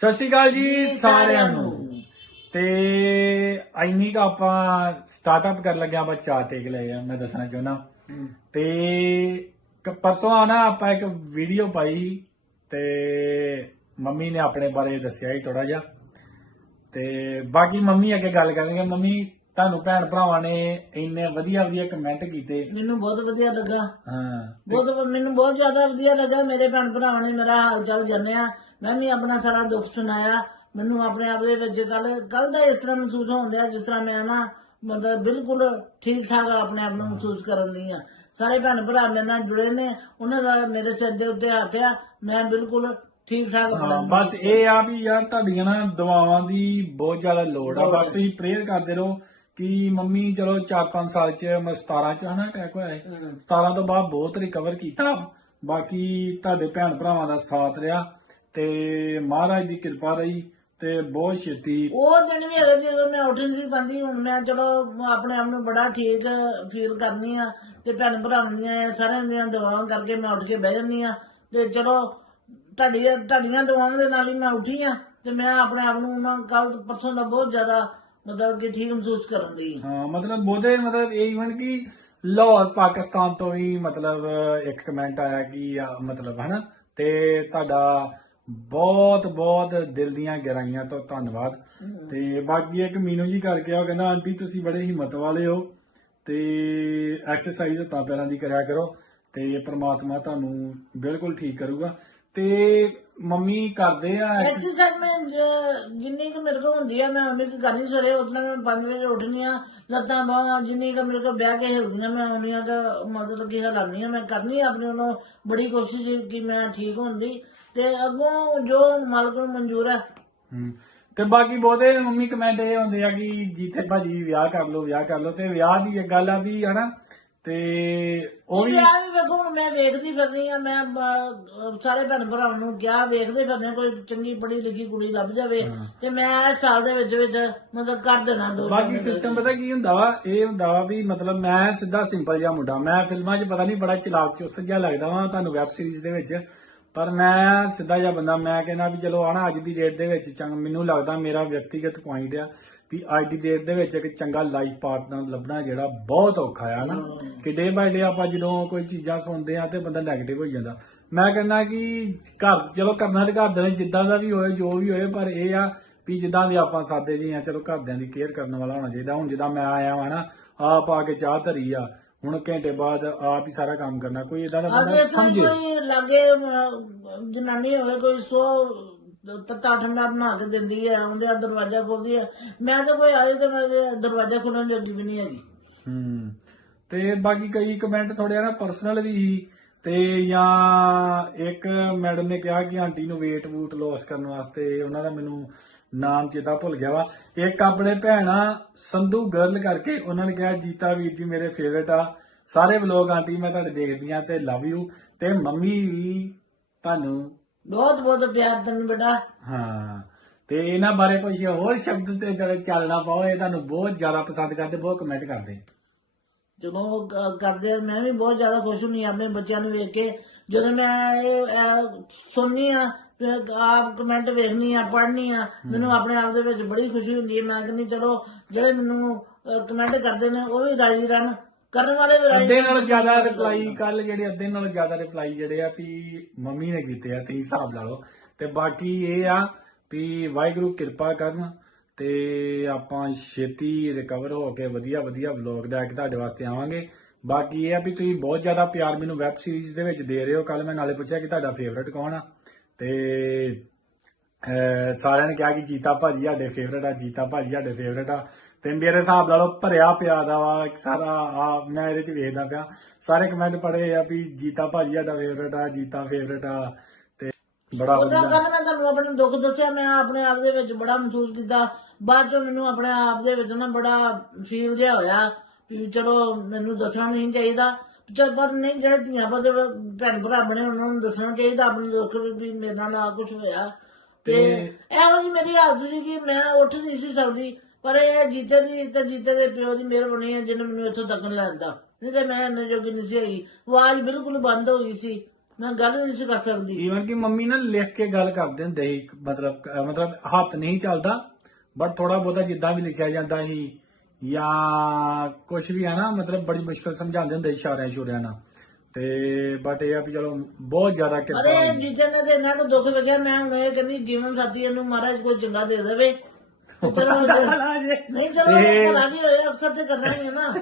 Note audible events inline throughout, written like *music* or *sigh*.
ਸਤਿ ਸ਼੍ਰੀ ਅਕਾਲ ਜੀ ਸਾਰਿਆਂ ਨੂੰ। ਤੇ ਐਨੀ ਕਾ ਆਪਾਂ ਸਟਾਰਟਅਪ ਕਰਨ ਲੱਗਿਆ ਆਪਾਂ ਚਾਰ ਟੇਕ ਲਏ ਆ ਮੈਂ ਦੱਸਣਾ ਚਾਹੁੰਦਾ। ਤੇ ਕ- ਪਰਸੋਂ ਆ ਨਾ ਆਪਾਂ ਇੱਕ ਵੀਡੀਓ ਪਾਈ ਤੇ ਮੰਮੀ ਨੇ ਆਪਣੇ ਬਾਰੇ ਦੱਸਿਆ ਹੀ ਥੋੜਾ ਜਿਹਾ। ਤੇ ਬਾਕੀ ਮੰਮੀ ਅੱਗੇ ਗੱਲ ਕਰਾਂਗੇ ਮੰਮੀ ਤੁਹਾਨੂੰ ਭੈਣ ਭਰਾਵਾਂ ਨੇ ਇੰਨੇ ਵਧੀਆ ਵਧੀਆ ਕਮੈਂਟ ਕੀਤੇ। ਮੈਨੂੰ ਬਹੁਤ ਵਧੀਆ ਲੱਗਾ। ਹਾਂ। ਬਹੁਤ ਮੈਨੂੰ ਬਹੁਤ ਜ਼ਿਆਦਾ ਵਧੀਆ ਲੱਗਾ। ਮੇਰੇ ਭੈਣ ਭਰਾਵਾਂ ਨੇ ਮੇਰਾ ਹਾਲ ਚਾਲ ਜਾਣਿਆ। ਮੈਂ ਵੀ ਆਪਣਾ ਸਾਰਾ ਦੁੱਖ ਸੁਣਾਇਆ। ਮੈਨੂੰ ਆਪਣੇ ਆਪ ਦੇ ਵਿੱਚ ਕੱਲ ਕੱਲ ਦਾ ਇਸ ਤਰ੍ਹਾਂ ਮਹਿਸੂਸ ਹੁੰਦਾ ਜਿਸ ਤਰ੍ਹਾਂ ਮੈਂ ਨਾ ਮਤਲਬ ਬਿਲਕੁਲ ਠੀਕ ਠਾਕ ਆਪਣੇ ਆਪ ਨੂੰ ਮਹਿਸੂਸ ਕਰਨ ਦੀ ਆ ਸਾਰੇ ਭੈਣ ਭਰਾ ਮੇਰੇ ਨਾਲ ਜੁੜੇ ਨੇ ਉਹਨਾਂ ਦਾ ਮੇਰੇ ਸਿਰ ਦੇ ਉੱਤੇ ਹੱਥ ਆ ਮੈਂ ਬਿਲਕੁਲ ਠੀਕ ਠਾਕ ਬਸ ਇਹ ਆ ਵੀ ਯਾਰ ਤੁਹਾਡੀਆਂ ਨਾ ਦੁਆਵਾਂ ਦੀ ਬਹੁਤ ਜ਼ਿਆਦਾ ਲੋੜ ਆ। ਬਸ ਤੁਸੀਂ ਪ੍ਰੇਅਰ ਕਰਦੇ ਰਹੋ ਕਿ ਮੰਮੀ ਚਲੋ 4-5 ਸਾਲ ਚ ਮੈਂ 17 ਚ ਹਨਾ ਅਟੈਕ ਹੋਇਆ ਹੈ। ਹਮ। 17 ਤੋਂ ਬਾਅਦ ਬਹੁਤ ਰਿਕਵਰ ਕੀਤਾ। ਬਾਕੀ ਤੁਹਾਡੇ ਭੈਣ ਭਰਾਵਾਂ ਦਾ ਸਾਥ ਰਿਹਾ। ਤੇ ਮਹਾਰਾਜ ਦੀ ਕਿਰਪਾ ਰਹੀ ਤੇ ਬਹੁਤ ਛੇਤੀ ਉਹ ਦਿਨ ਵੀ ਹੈਗੇ ਜਦੋਂ ਮੈਂ ਉੱਠ ਨਹੀਂ ਸੀ ਪਾਉਂਦੀ ਹੁਣ ਮੈਂ ਚਲੋ ਆਪਣੇ ਆਪ ਨੂੰ ਬੜਾ ਠੀਕ ਫੀਲ ਕਰਨੀ ਆ ਤੇ ਭੈਣ ਭਰਾਵਾਂ ਸਾਰਿਆਂ ਦੀਆਂ ਦੁਆਵਾਂ ਕਰਕੇ ਮੈਂ ਉੱਠ ਕੇ ਬਹਿ ਜਾਂਦੀ ਆ ਤੇ ਚਲੋ ਤੁਹਾਡੀਆਂ ਤੁਹਾਡੀਆਂ ਦੁਆਵਾਂ ਦੇ ਨਾਲ ਹੀ ਮੈਂ ਉੱਠੀ ਆ ਤੇ ਮੈਂ ਆਪਣੇ ਆਪ ਨੂੰ ਕੱਲ ਪਰਸੋਂ ਦਾ ਬਹੁਤ ਜ਼ਿਆਦਾ ਮਤਲਬ ਕਿ ਠੀਕ ਮਹਿਸੂਸ ਕਰਨ ਦੀ ਹਾਂ। ਮਤਲਬ ਬਹੁਤੇ ਮਤਲਬ ਇਹ ਇਵਨ ਕਿ ਲਾਹੌਰ ਪਾਕਿਸਤਾਨ ਤੋਂ ਵੀ ਮਤਲਬ ਇੱਕ ਕਮੈਂਟ ਆਇਆ ਕਿ ਮਤਲਬ ਹਨਾ ਤੇ ਤੁਹਾਡਾ ਬਹੁਤ ਬਹੁਤ ਦਿਲ ਦੀਆਂ ਗਹਿਰਾਈਆਂ ਤੋਂ ਧੰਨਵਾਦ। ਤੇ ਬਾਕੀ ਇੱਕ ਮੀਨੂ ਜੀ ਕਰਕੇ ਆ ਉਹ ਕਹਿੰਦਾ ਆਂਟੀ ਤੁਸੀਂ ਬੜੇ ਹਿੰਮਤ ਵਾਲੇ ਹੋ ਤੇ ਐਕਸਰਸਾਈਜ਼ ਹੱਥਾਂ ਪੈਰਾਂ ਦੀ ਕਰਿਆ ਕਰੋ ਤੇ ਪ੍ਰਮਾਤਮਾ ਤੁਹਾਨੂੰ ਬਿਲਕੁਲ ਠੀਕ ਕਰੂਗਾ। ਤੇ ਮੰਮੀ ਕਰਦੇ ਆ ਐਕਸਰਸਾਈਜ਼ ਮੈਂ ਜ- ਜਿੰਨੀ ਕੁ ਮੇਰੇ ਕੋਲ ਹੁੰਦੀ ਆ ਮੈਂ ਉਨੀ ਕੁ ਕਰਨੀ ਸਵੇਰੇ ਉਤਨਾ ਮੈਂ 5 ਵਜੇ ਉੱਠਣੀ ਆ ਲੱਤਾਂ ਬਾਹਾਂ ਜਿੰਨੀ ਕੁ ਮੇਰੇ ਕੋਲ ਬਹਿ ਕੇ ਹਿਲਦੀਆਂ ਮੈਂ ਉਨੀਆਂ ਕੁ ਮਤਲਬ ਕਿ ਹਿਲਾਨੀ ਆ ਮੈਂ ਕਰਨੀ ਆ ਆਪਣੇ ਨੂੰ ਬੜੀ ਕੋਸ਼ਿਸ਼ ਕਿ ਮੈਂ ਠੀਕ ਹੋਣ ਦੀ। ਤੇ ਅੱਗੋਂ ਜੋ ਮਾਲਕ ਨੂੰ ਮਨਜ਼ੂਰ ਹੈ। ਹਮ, ਤੇ ਬਾਕੀ ਬਹੁਤੇ ਮੰਮੀ ਕਮੈਂਟ ਇਹ ਹੁੰਦੇ ਆ ਕਿ ਜੀਤੇ ਭਾਜੀ ਵਿਆਹ ਕਰ ਲਓ ਵਿਆਹ ਕਰ ਲਓ। ਤੇ ਵਿਆਹ ਦੀ ਇੱਕ ਗੱਲ ਆ ਵੀ ਹਨਾ ਤੇ ਉਹ ਵੀ ਵਿਆਹ ਵੀ ਵੇਖੋ ਹੁਣ ਮੈਂ ਵੇਖਦੀ ਫਿਰਦੀ ਆ ਮੈਂ ਸਾਰੇ ਭੈਣ ਭਰਾਵਾਂ ਨੂੰ ਕਿਹਾ ਵੇਖਦੇ ਫਿਰਦੇ ਆ, ਕੋਈ ਚੰਗੀ ਪੜ੍ਹੀ ਲਿਖੀ ਕੁੜੀ ਲੱਭ ਜਾਵੇ ਤੇ ਮੈਂ ਇਸ ਸਾਲ ਦੇ ਵਿੱਚ ਵਿੱਚ ਮਤਲਬ ਕਰ ਦੇਣਾ ਦੋ ਬਾਕੀ ਸਿਸਟਮ ਪਤਾ ਕੀ ਹੁੰਦਾ ਵਾ? ਇਹ ਹੁੰਦਾ ਵਾ ਵੀ ਮਤਲਬ ਮੈਂ ਸਿੱਧਾ ਸਿੰਪਲ ਜਿਹਾ ਮੁੰਡਾ ਮੈਂ ਫਿਲਮਾਂ 'ਚ ਪਤਾ ਨਹੀਂ ਬੜਾ ਚਲਾਕ ਚੁਸਤ ਜਿਹਾ ਲੱਗਦਾ ਵਾ ਤੁਹਾਨੂੰ ਵੈਬ ਸੀਰੀਜ਼ ਦੇ ਵਿੱਚ ਪਰ ਮੈਂ ਸਿੱਧਾ ਜਿਹਾ ਬੰਦਾ ਮੈਂ ਕਹਿੰਦਾ ਵੀ ਚਲੋ ਹਨਾ ਅੱਜ ਦੀ ਡੇਟ ਦੇ ਵਿੱਚ ਚੰਗ ਮੈਨੂੰ ਲੱਗਦਾ ਮੇਰਾ ਵਿਅਕਤੀਗਤ ਪੁਆਇੰਟ ਆ। ਵੀ ਅੱਜ ਦੀ ਡੇਟ ਦੇ ਵਿੱਚ ਇੱਕ ਚੰਗਾ ਲਾਈਫ ਪਾਰਟਨਰ ਲੱਭਣਾ ਜਿਹੜਾ ਬਹੁਤ ਔਖਾ ਆ ਨਾ। ਕਿ ਡੇ ਬਾਈ ਡੇ ਆਪਾਂ ਜਦੋਂ ਕੋਈ ਚੀਜ਼ਾਂ ਸੁਣਦੇ ਆ ਤੇ ਬੰਦਾ 네ਗੇਟਿਵ ਹੋ ਜਾਂਦਾ। ਮੈਂ ਕਹਿੰਦਾ ਕਿ ਘਰ ਚਲੋ ਕਰਨਾ ਤੇ ਘਰ ਦੇ ਜਿੱਦਾਂ ਦਾ ਵੀ ਹੋਏ ਜੋ ਵੀ ਹੋਏ ਪਰ ਇਹ ਆ ਵੀ ਜਿੱਦਾਂ ਦੇ ਆਪਾਂ ਸਾਦੇ ਜੀ ਆ ਚਲੋ ਘਰਦਿਆਂ ਦੀ ਕੇਅਰ ਕਰਨ ਵਾਲਾ ਹੋਣਾ ਚਾਹੀਦਾ। ਹੁਣ ਜਿੱਦਾਂ ਮੈਂ ਆਇਆ ਵਾਂ ਨਾ ਆਪ ਆ ਕੇ ਚਾਹ ਧਰੀ ਆ ਹੁਣ ਘੰਟੇ ਬਾਅਦ ਆਪ ਹੀ ਸਾਰਾ ਕੰਮ ਕਰਨਾ। ਕੋਈ ਇਦਾਂ ਦਾ ਬੰਦਾ ਸਮਝੇ। ਲਾਗੇ ਜਨਾਨੀ ਹੋਵੇ ਕੋਈ ਸੋ ਤੱਤਾ ਠੰਡਾ ਬਣਾ ਕੇ ਦਿੰਦੀ ਹੈ, ਉਹਦੇ ਦਰਵਾਜ਼ਾ ਖੋਲਦੀ ਹੈ। ਮੈਂ ਤਾਂ ਕੋਈ ਆਏ ਤੇ ਮੇਰੇ ਦਰਵਾਜ਼ਾ ਖੋਲਣ ਜੋਗੀ ਵੀ ਨਹੀਂ ਹੈਗੀ। ਹੂੰ, ਤੇ ਬਾਕੀ ਕਈ ਕਮੈਂਟ ਥੋੜੇ ਨਾ ਪਰਸਨਲ ਵੀ ਸੀ, ਤੇ ਜਾਂ ਇੱਕ ਮੈਡਮ ਨੇ ਕਿਹਾ ਕਿ ਆਂਟੀ ਨੂੰ weight ਵੂਟ ਲਾਸ ਕਰਨ ਵਾਸਤੇ ਉਹਨਾਂ ਦਾ ਮੈਨੂੰ ਨਾਮ ਚੇਤਾ ਭੁੱਲ ਗਿਆ ਵਾ। ਇੱਕ ਆਪਣੇ ਭੈਣਾ ਸੰਧੂ ਗਰਲ ਕਰਕੇ, ਉਹਨਾਂ ਨੇ ਕਿਹਾ, ਜੀਤਾ ਵੀਰ ਜੀ ਮੇਰੇ ਫੇਵਰਟ ਆ। ਸਾਰੇ ਵਲੋਗ ਆਂਟੀ ਮੈਂ ਤੁਹਾਡੇ ਦੇਖਦੀ ਆ ਤੇ ਲਵ ਯੂ ਤੇ ਮੰਮੀ ਵੀ ਤੁਹਾਨੂੰ ਬਹੁਤ ਬਹੁਤ ਪਿਆਰ ਤੈਨੂੰ ਬੇਟਾ। ਹਾਂ ਤੇ ਇਹਨਾਂ ਬਾਰੇ ਕੁਝ ਹੋਰ ਸ਼ਬਦ ਤੇ ਜਿਹੜੇ ਚੱਲਣਾ ਪਾਓ ਇਹ ਤੁਹਾਨੂੰ ਬਹੁਤ ਜ਼ਿਆਦਾ ਪਸੰਦ ਕਰਦੇ ਬਹੁਤ ਕਮੈਂਟ ਕਰਦੇ। ਜਦੋਂ ਉਹ ਕ- ਕਰਦੇ ਆ, ਮੈਂ ਵੀ ਬਹੁਤ ਜ਼ਿਆਦਾ ਖੁਸ਼ ਹੁੰਨੀ ਆ ਆਪਣੇ ਬੱਚਿਆਂ ਨੂੰ ਵੇਖ ਕੇ। ਜਦੋਂ ਮੈਂ ਇਹ ਸੁਣਨੀ ਆ ਆਪ ਕਮੈਂਟ ਵੇਖਣੀ ਆ ਪੜ੍ਹਨੀ ਆ ਮੈਨੂੰ ਆਪਣੇ ਆਪ ਦੇ ਵਿੱਚ ਬੜੀ ਖੁਸ਼ੀ ਹੁੰਦੀ ਹੈ। ਮੈਂ ਕਹਿੰਦੀ ਚਲੋ ਜਿਹੜੇ ਮੈਨੂੰ ਕਮੈਂਟ ਕਰਦੇ ਨੇ ਉਹ ਵੀ ਰਾਜੀ ਰਹਿਣ। ਕਰਨ ਵਾਲੇ ਵੀ ਅੱਧੇ ਨਾਲੋਂ ਜ਼ਿਆਦਾ ਰਿਪਲਾਈ ਕੱਲ ਜਿਹੜੇ ਅੱਧੇ ਨਾਲੋਂ ਜ਼ਿਆਦਾ ਰਿਪਲਾਈ ਜਿਹੜੇ ਆ ਵੀ ਮੰਮੀ ਨੇ ਕੀਤੇ ਆ ਤੁਸੀਂ ਹਿਸਾਬ ਲਾ ਲਓ। ਤੇ ਬਾਕੀ ਇਹ ਆ ਵੀ ਵਾਹਿਗੁਰੂ ਕਿਰਪਾ ਕਰਨ ਤੇ ਆਪਾਂ ਛੇਤੀ ਰਿਕਵਰ ਹੋ ਕੇ ਵਧੀਆ ਵਧੀਆ ਵਲੌਗ ਲੈ ਕੇ ਤੁਹਾਡੇ ਵਾਸਤੇ ਆਵਾਂਗੇ। ਬਾਕੀ ਇਹ ਆ ਵੀ ਤੁਸੀਂ ਬਹੁਤ ਜ਼ਿਆਦਾ ਪਿਆਰ ਮੈਨੂੰ ਵੈਬ ਸੀਰੀਜ਼ ਦੇ ਵਿੱਚ ਦੇ ਰਹੇ ਹੋ। ਕੱਲ ਮੈਂ ਨਾਲੇ ਪੁੱਛਿਆ ਕਿ ਤੁਹਾਡਾ ਫੇਵਰਟ ਕੌਣ ਆ? ਤੇ ਸਾਰਿਆਂ ਨੇ ਕਿਹਾ ਕਿ ਜੀਤਾ ਭਾਜੀ ਸਾਡੇ ਫੇਵਰਟ ਆ ਜੀਤਾ ਭਾਜੀ ਸਾਡੇ ਫੇਵਰਟ ਆ। ਤੇ ਮੇਰੇ ਹਿਸਾਬ ਨਾਲੋਂ ਭਰਿਆ ਪਿਆ ਦਾ ਵਾ ਸਾਰਾ ਆ ਮੈਂ ਇਹਦੇ ਚ ਵੇਖਦਾ ਪਿਆ। ਸਾਰੇ ਕਮੈਂਟ ਪੜੇ ਆ ਵੀ ਜੀਤਾ ਭਾਜੀ ਸਾਡਾ ਫੇਵਰਟ ਆ ਜੀਤਾ ਫੇਵਰਟ ਆ ਤੇ ਬੜਾ ਉਹਦਾ ਵਧੀਆ। ਗੱਲ ਮੈਂ ਤੁਹਾਨੂੰ ਆਪਣੇ ਦੁੱਖ ਦੱਸਿਆ ਮੈਂ ਆਪਣੇ ਆਪ ਦੇ ਵਿੱਚ ਬੜਾ ਮਹਿਸੂਸ ਕੀਤਾ। ਬਾਅਦ ਚੋਂ ਮੈਨੂੰ ਆਪਣੇ ਆਪ ਦੇ ਵਿੱਚ ਨਾ ਬੜਾ ਫੀਲ ਜਿਹਾ ਹੋਇਆ ਵੀ ਚਲੋ ਮੈਨੂੰ ਦੱਸਣਾ ਨਹੀਂ ਚਾਹੀਦਾ। ਚਲ ਪਰ ਨਹੀਂ ਜਿਹੜੇ ਧੀਆਂ ਪੁੱਤ ਭੈਣ ਭਰਾ ਬਣੇ ਉਹਨਾਂ ਨੂੰ ਦੱਸਣਾ ਚਾਹੀਦਾ ਆਪਣੇ ਦੁੱਖ ਵੀ ਵੀ ਮੇਰੇ ਨਾਲ ਆ ਕੁਝ ਹੋਇਆ। ਤੇ ਇਹੋ ਜਿਹੀ ਮੇਰੀ ਹਾਲਤ ਸੀ ਕਿ ਮੈਂ ਉੱਠ ਨਹੀਂ ਸੀ ਸਕਦੀ। ਪਰ ਇਹ ਜੀਤੇ ਦੀ ਤੇ ਜੀਤੇ ਦੇ ਪਿਓ ਦੀ ਮਿਹਰਬਾਨੀ ਹੈ ਜਿਹਨੇ ਮੈਨੂੰ ਇੱਥੋਂ ਤੱਕ ਲਿਆਂਦਾ ਨਹੀਂ ਤੇ ਮੈਂ ਇੰਨੇ ਜੋਗੀ ਨਹੀਂ ਸੀ ਹੈਗੀ। ਆਵਾਜ਼ ਬਿਲਕੁਲ ਬੰਦ ਹੋ ਗਈ ਸੀ। ਮੈਂ ਗੱਲ ਨਹੀਂ ਸੀ ਕਰ ਸਕਦੀ। ਈਵਨ ਕਿ ਮੰਮੀ ਨਾ ਲਿਖ ਕੇ ਗੱਲ ਕਰਦੇ ਹੁੰਦੇ ਸੀ ਮਤਲਬ ਮਤਲਬ ਹੱਥ ਨਹੀਂ ਚੱਲਦਾ ਬਟ ਥੋੜਾ ਬਹੁਤਾ ਜਿੱਦਾਂ ਵੀ ਲਿਖਿਆ ਜਾਂਦਾ ਸੀ ਜਾਂ ਕੁਝ ਵੀ ਹੈ ਨਾ ਮਤਲਬ ਬੜੀ ਮੁਸ਼ਕਲ ਸਮਝਾਉਂਦੇ ਹੁੰਦੇ ਇਸ਼ਾਰਿਆਂ ਸ਼ੁਰਿਆਂ ਨਾਲ। ਤੇ ਬਟ ਇਹ ਆ ਵੀ ਚਲੋ ਬਹੁਤ ਜ਼ਿਆਦਾ ਕਿਰਪਾ ਅਰੇ। ਜਿੱਥੇ ਨੇ ਤੇ ਇਹਨਾਂ ਨੂੰ ਦੁੱਖ ਵੇਖਿਆ ਮੈਂ ਹੁਣ ਇਹ ਕਹਿੰਦੀ ਜੀਵਨ ਸਾਥੀ ਇਹਨੂੰ ਮਹਾਰਾਜ ਕੋਈ ਚੰਗਾ ਦੇ ਦੇਵੇ। ਚਲੋ *laughs* ਨਹੀਂ ਚਲੋ ਇਹ- ਭਲਾ ਵੀ ਹੋਏ ਅਕਸਰ ਤੇ ਕਰਨਾ ਹੀ ਹੈ ਨਾ।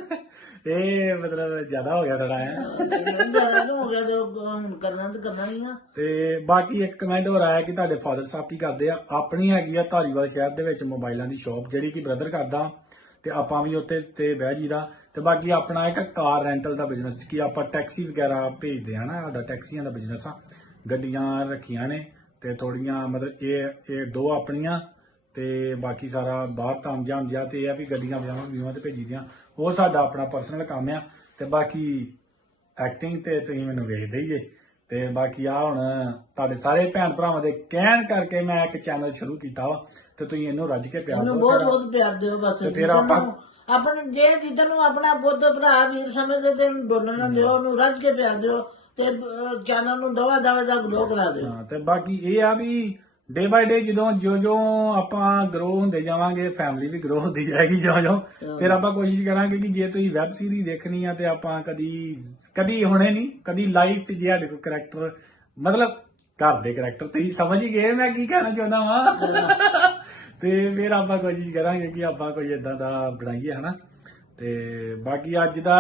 ਇਹ ਮਤਲਬ ਜ਼ਿਆਦਾ ਹੋ ਗਿਆ ਥੋੜਾ ਹੈ ਨਹੀਂ ਜ਼ਿਆਦਾ ਨਹੀਂ ਹੋ ਗਿਆ ਜੋ ਹੁਣ ਕਰਨਾ ਤੇ ਕਰਨਾ ਹੀ ਆ। ਤੇ ਬਾਕੀ ਇੱਕ ਕਮੈਂਟ ਹੋਰ ਆਇਆ ਕਿ ਤੁਹਾਡੇ ਫਾਦਰ ਸਾਹਿਬ ਕੀ ਕਰਦੇ ਆ? ਆਪਣੀ ਹੈਗੀ ਆ ਧਾਰੀਵਾਲ ਸ਼ਹਿਰ ਦੇ ਵਿੱਚ ਮੋਬਾਈਲਾਂ ਦੀ ਸ਼ਾਪ ਜਿਹੜੀ ਕਿ ਬ੍ਰਦਰ ਕਰਦਾ। ਤੇ ਆਪਾਂ ਵੀ ਉੱਤੇ ਤੇ ਬਹਿ ਜੀਦਾ ਤੇ ਬਾਕੀ ਆਪਣਾ ਇੱਕ ਕਾਰ ਰੈਂਟਲ ਦਾ ਬਿਜ਼ਨਸ ਕਿ ਆਪਾਂ ਟੈਕਸੀ ਵਗੈਰਾ ਭੇਜਦੇ ਆ ਨਾ ਸਾਡਾ ਟੈਕਸੀਆਂ ਦਾ ਬਿਜ਼ਨਸ ਆ। ਗੱਡੀਆਂ ਰੱਖੀਆਂ ਨੇ ਤੇ ਥੋੜੀਆਂ ਮਤਲਬ ਇਹ ਇਹ ਦੋ ਆਪਣੀਆਂ। ਤੇ ਬਾਕੀ ਸਾਰਾ ਬਾਹਰ ਕੰਮ ਜਾਮ ਜਿਆ ਤੇ ਇਹ ਆ ਵੀ ਗੱਡੀਆਂ ਵਿਆਹਾਂ ਵਿਆਹਾਂ ਤੇ ਭੇਜੀ ਦੀਆਂ। ਉਹ ਸਾਡਾ ਆਪਣਾ ਪਰਸਨਲ ਕੰਮ ਆ। ਤੇ ਬਾਕੀ ਐਕਟਿੰਗ ਤੇ ਤੁਸੀਂ ਮੈਨੂੰ ਵੇਖਦੇ ਹੀ ਜੇ। ਤੇ ਬਾਕੀ ਆ ਹੁਣ ਤੁਹਾਡੇ ਸਾਰੇ ਭੈਣ ਭਰਾਵਾਂ ਦੇ ਕਹਿਣ ਕਰਕੇ ਮੈਂ ਇੱਕ ਚੈਨਲ ਸ਼ੁਰੂ ਕੀਤਾ ਵਾ। ਤੇ ਤੁਸੀਂ ਇਹਨੂੰ ਰੱਜ ਕੇ ਪਿਆਰ ਦਿਓ ਬਹੁਤ ਬਹੁਤ ਪਿਆਰ ਦਿਓ ਬਸ। ਤੇ ਫਿਰ ਆਪਾਂ- ਆਪਣੇ ਜੇ ਜਿੱਦਾਂ ਨੂੰ ਆਪਣਾ ਬੁੱਧ ਭਰਾ ਵੀਰ ਸਮਝਦੇ ਤੇ ਡੋਲਣ ਨਾ ਦਿਓ ਉਹਨੂੰ ਰੱਜ ਕੇ ਪਿਆਰ ਦਿਓ ਤੇ ਚੈਨਲ ਨੂੰ ਦਵਾ ਦਵਾ ਦਾ ਗਲੋ ਕਰਾ ਦਿਓ। ਤੇ ਬਾਕੀ ਇਹ ਆ ਵੀ ਡੇ ਬਾਈ ਡੇ ਜਦੋਂ ਜੋ ਜੋ ਆਪਾਂ ਗਰੋ ਹੁੰਦੇ ਜਾਵਾਂਗੇ ਫੈਮਿਲੀ ਵੀ ਗਰੋ ਹੁੰਦੀ ਜਾਏਗੀ ਜੋ ਜੋ ਫਿਰ ਆਪਾਂ ਕੋਸ਼ਿਸ਼ ਕਰਾਂਗੇ ਕਿ ਜੇ ਤੁਸੀਂ ਵੈਬ ਸੀਰੀਜ਼ ਦੇਖਣੀ ਆ ਤੇ ਆਪਾਂ ਕਦੀ ਕਦੀ ਹੁਣੇ ਨਹੀਂ ਕਦੀ ਲਾਈਫ 'ਚ ਜੇ ਸਾਡੇ ਕਰੈਕਟਰ ਮਤਲਬ ਘਰ ਦੇ ਕਰੈਕਟਰ ਤੁਸੀਂ ਸਮਝ ਹੀ ਗਏ ਮੈਂ ਕੀ ਕਹਿਣਾ ਚਾਹੁੰਦਾ ਵਾਂ। ਤੇ ਫਿਰ ਆਪਾਂ ਕੋਸ਼ਿਸ਼ ਕਰਾਂਗੇ ਕਿ ਆਪਾਂ ਕੋਈ ਇਦਾਂ ਦਾ ਬਣਾਈਏ ਹਨਾ? ਤੇ ਬਾਕੀ ਅੱਜ ਦਾ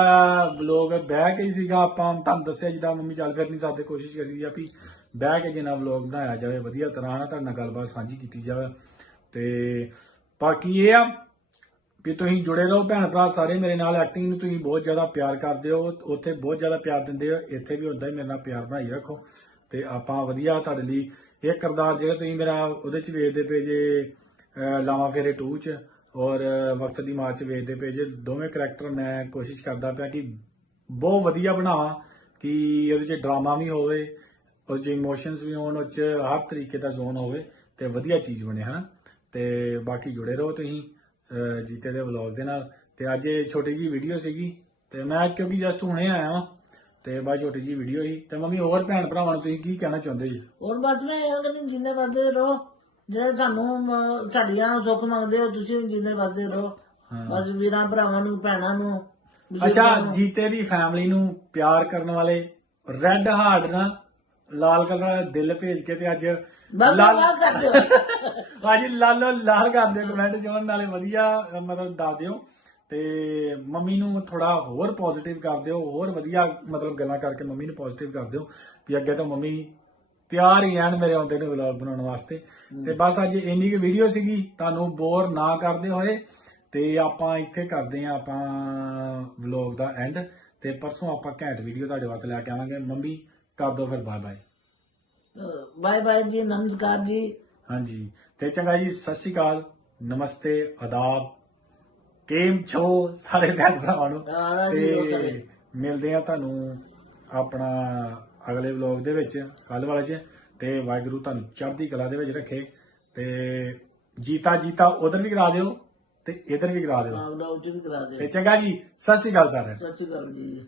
ਵਲੋਗ ਬਹਿ ਕੇ ਹੀ ਸੀਗਾ ਆਪਾਂ ਤੁਹਾਨੂੰ ਦੱਸਿਆ ਜਿੱਦਾਂ ਮੰਮੀ ਚੱਲ ਫਿਰ ਨਹੀਂ ਸਕਦੇ ਕੋਸ਼ਿਸ਼ ਕਰੀ ਆ ਵੀ ਬਹਿ ਕੇ ਜਿੰਨਾ ਵਲੋਗ ਬਣਾਇਆ ਜਾਵੇ, ਵਧੀਆ ਤਰ੍ਹਾਂ ਨਾਲ ਤੁਹਾਡੇ ਨਾਲ ਗੱਲਬਾਤ ਸਾਂਝੀ ਕੀਤੀ ਜਾਵੇ। ਤੇ ਬਾਕੀ ਇਹ ਆ ਕਿ ਤੁਸੀਂ ਜੁੜੇ ਰਹੋ ਭੈਣ ਭਰਾ ਸਾਰੇ ਮੇਰੇ ਨਾਲ। ਐਕਟਿੰਗ ਨੂੰ ਤੁਸੀਂ ਬਹੁਤ ਜ਼ਿਆਦਾ ਪਿਆਰ ਕਰਦੇ ਹੋ। ਉੱਥੇ ਬਹੁਤ ਜ਼ਿਆਦਾ ਪਿਆਰ ਦਿੰਦੇ ਹੋ। ਇੱਥੇ ਵੀ ਉਦਾਂ ਹੀ ਮੇਰੇ ਨਾਲ ਪਿਆਰ ਬਣਾਈ ਰੱਖੋ। ਤੇ ਆਪਾਂ ਵਧੀਆ ਤੁਹਾਡੇ ਲਈ ਇਹ ਕਿਰਦਾਰ ਜਿਹੜਾ ਤੁਸੀਂ ਮੇਰਾ ਉਹਦੇ ਚ ਵੇਚਦੇ ਪਏ ਜੇ, ਅਹ ਲਾਵਾਂ ਫੇਰੇ 2 ਚ ਔਰ ਵਕਤ ਦੀ ਮਾਰ ਚ ਵੇਚਦੇ ਪਏ ਜੇ। ਦੋਵੇਂ ਕਰੈਕਟਰ ਮੈਂ ਕੋਸ਼ਿਸ਼ ਕਰਦਾ ਪਿਆ ਕਿ ਬਹੁਤ ਵਧੀਆ ਬਣਾਵਾਂ, ਕਿ ਉਹਦੇ ਚ ਡਰਾਮਾ ਵੀ ਹੋਵੇ ਉਹ ਚ ਇਮੋਸ਼ਨਸ ਵੀ ਹੋਣ ਉਹ ਚ ਹਰ ਤਰੀਕੇ ਦਾ ਜ਼ੋਨ ਹੋਵੇ ਤੇ ਵਧੀਆ ਚੀਜ਼ ਬਣੇ ਹਨਾ? ਤੇ ਬਾਕੀ ਜੁੜੇ ਰਹੋ ਤੁਸੀਂ ਜੀਤੇ ਦੇ ਵਲੌਗ ਦੇ ਨਾਲ। ਤੇ ਅੱਜ ਇਹ ਛੋਟੀ ਜੀ ਵੀਡੀਓ ਸੀਗੀ ਤੇ ਮੈਂ ਕਿਉਂਕਿ ਜਸਟ ਹੁਣੇ ਆਇਆ ਵਾਂ ਤੇ ਬਾਅਦ ਛੋਟੀ ਜੀ ਵੀਡੀਓ ਸੀ। ਤੇ ਮੰਮੀ ਹੋਰ ਭੈਣ ਭਰਾਵਾਂ ਨੂੰ ਤੁਸੀਂ ਕੀ ਕਹਿਣਾ ਚਾਹੁੰਦੇ ਜੀ? ਹੋਰ ਬਸ ਮੈਂ ਇਹ ਕਹਿੰਦੀ ਜਿੰਨੇ ਵੱਧਦੇ ਰਹੋ ਜਿਹੜੇ ਤੁਹਾਨੂੰ ਸਾਡੀਆਂ ਸੁੱਖ ਮੰਗਦੇ ਹੋ ਤੁਸੀਂ ਜਿੰਨੇ ਵੱਧਦੇ ਰਹੋ। ਹਾਂ। ਬਸ ਵੀਰਾਂ ਭਰਾਵਾਂ ਨੂੰ ਭੈਣਾਂ ਨੂੰ ਅੱਛਾ। ਜੀਤੇ ਦੀ ਫੈਮਿਲੀ ਨੂੰ ਪਿਆਰ ਕਰਨ ਵਾਲੇ ਰੈੱਡ ਹਾਰਟ ਨਾਲ ਲਾਲ ਕਲਰ ਦਿਲ ਭੇਜ ਕੇ ਤੇ ਅੱਜ ਬਸ ਲਾਲ ਬਸ ਕਰ ਦਿਓ। *laughs* ਅੱਜ ਲਾਲੋ ਲਾਲ ਕਰ ਦਿਓ ਕਮੈਂਟ ਉਹਨਾਂ ਨਾਲੇ ਵਧੀਆ ਮਤਲਬ ਦੱਸ ਦਿਓ। ਤੇ ਮੰਮੀ ਨੂੰ ਥੋੜਾ ਹੋਰ ਪੋਜ਼ਿਟਿਵ ਕਰ ਦਿਓ ਹੋਰ ਵਧੀਆ ਮਤਲਬ ਗੱਲਾਂ ਕਰਕੇ ਮੰਮੀ ਨੂੰ ਪੋਜ਼ਿਟਿਵ ਕਰ ਦਿਓ ਕਿ ਅੱਗੇ ਤੋਂ ਮੰਮੀ ਤਿਆਰ ਹੀ ਐਨ ਮੇਰੇ ਆਉਂਦੇ ਨੇ ਵਲੌਗ ਬਣਾਉਣ ਵਾਸਤੇ। ਤੇ ਬਸ ਅੱਜ ਇੰਨੀ ਕੁ ਵੀਡੀਓ ਸੀਗੀ ਤੁਹਾਨੂੰ ਬੋਰ ਨਾ ਕਰਦੇ ਹੋਏ। ਤੇ ਆਪਾਂ ਇੱਥੇ ਕਰਦੇ ਆ ਆਪਾਂ ਵਲੌਗ ਦਾ ਐਂਡ ਤੇ ਪਰਸੋਂ ਆਪਾਂ ਘੈਂਟ ਵੀਡੀਓ ਤੁਹਾਡੇ ਵਾਸਤੇ ਲੈ ਕੇ ਆਵਾਂਗੇ। ਮੰਮੀ ਕਰ ਦਿਓ ਫਿਰ ਬਾਏ ਬਾਏ ਬਾਏ ਬਾਏ ਜੀ ਨਮਸਕਾਰ ਜੀ। ਹਾਂਜੀ। ਤੇ ਚੰਗਾ ਜੀ ਸਤਿ ਸ਼੍ਰੀ ਅਕਾਲ। ਨਮਸਤੇ ਆਦਾਬ। ਕੇਮ ਛੋ ਸਾਰੇ ਭੈਣ ਭਰਾਵਾਂ ਨੂੰ। ਤੇ ਮਿਲਦੇ ਆ ਤੁਹਾਨੂੰ ਆਪਣਾ ਅਗਲੇ ਵਲੌਗ ਦੇ ਵਿੱਚ ਕੱਲ ਵਾਲੇ 'ਚ। ਤੇ ਵਾਹਿਗੁਰੂ ਤੁਹਾਨੂੰ ਚੜ੍ਹਦੀ ਕਲਾ ਦੇ ਵਿੱਚ ਰੱਖੇ। ਤੇ ਜੀਤਾ ਜੀਤਾ ਉਧਰ ਵੀ ਕਰਾ ਦਿਓ ਤੇ ਇਧਰ ਵੀ ਕਰਾ ਦਿਓ। ਦਾ ਉੱਚ ਵੀ ਕਰਾ ਦਿਓ। ਤੇ ਚੰਗਾ ਜੀ ਸਤਿ ਸ਼੍ਰੀ ਅਕਾਲ ਸਾਰਿਆਂ ਸਤਿ ਸ਼੍ਰੀ ਅਕਾਲ ਜੀ।